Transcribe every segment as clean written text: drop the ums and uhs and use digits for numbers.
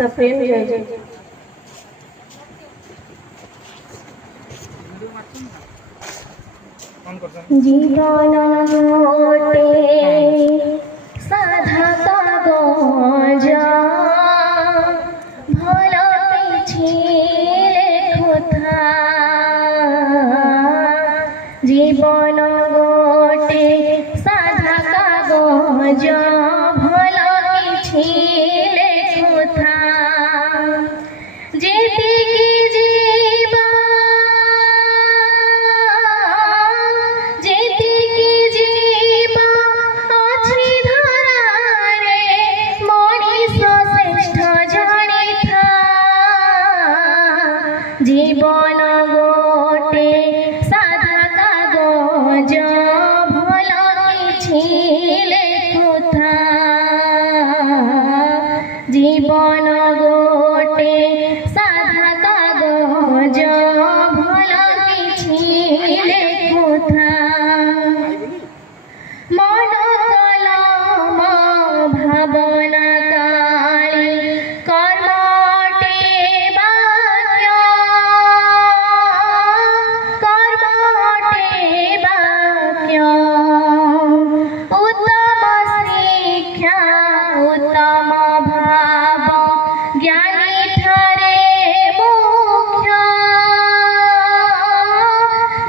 सप्रेम जय जीवन मोटे साधा कागज भल पिछि लेखुथा जीवन गोटे साधा कागज भल पिछि लेखुथा जेतिकी जीवा जेतिकी जीवा अछि धरारे मनीष श्रेष्ठ जानिथा जीवन गोटे साधा कागज भल किछि लेखुथा जीवन गोटे साधा कागज भल किछि लेखुथा मन कलम भावना काली कर्मटे वाक्य उत्तम शिक्षा उत्तम भाव ज्ञानी ठरे मुख्य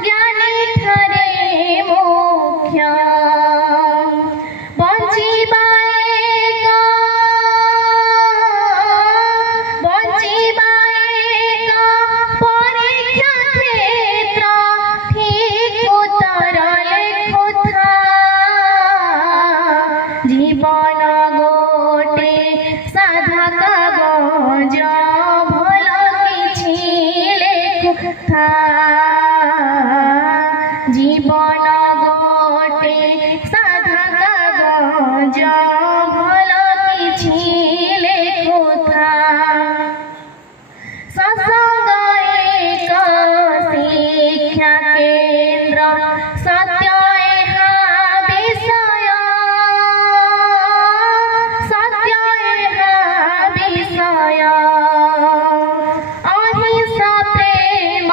ज्ञानी ठरे मुख्य बंचिबा एक परीक्षा क्षेत्र ठीक उत्तर लेखुथा जीवन गोटे साधा कागज भल किछि लेखुथा जीवन गोटे साधा कागज भल किछि लेखुथा सत्संग एक शिक्षा केंद्र सत्य एहा विषय सत्य एहा विषय अहिंसा प्रेम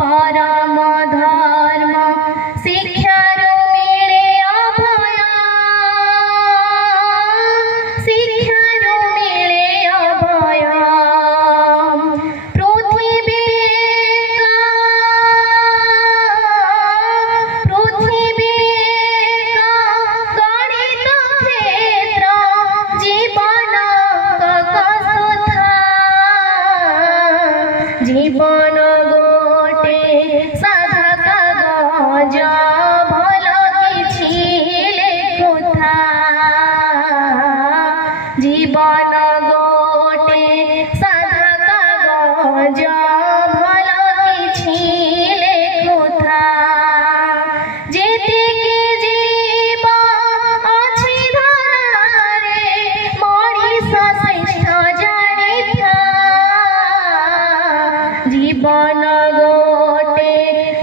परम धर्म शिक्षारु मिले अभय शिक्षारु मिले अभय जीवन गोटे साधा कागज भल किछि लेखुथा जीवन गोटे साधा कागज भल किछि लेखुथा जेतिकी जीवा अछि धरारे मनीष श्रेष्ठ जानिथा जीवन गोटे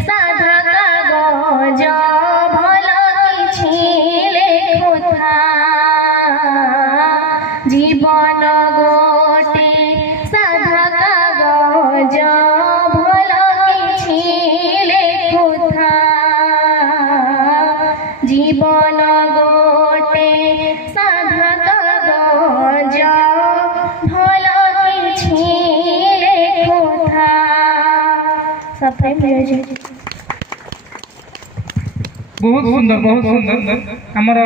साधा कागज भल किछि लेखुथा जीवन गोटे साधा कागज भल किछि लेखुथा जीवन गोटे साधा कागज भल किछि लेखुथा सप्रेम जय बहुत सुंदर हमर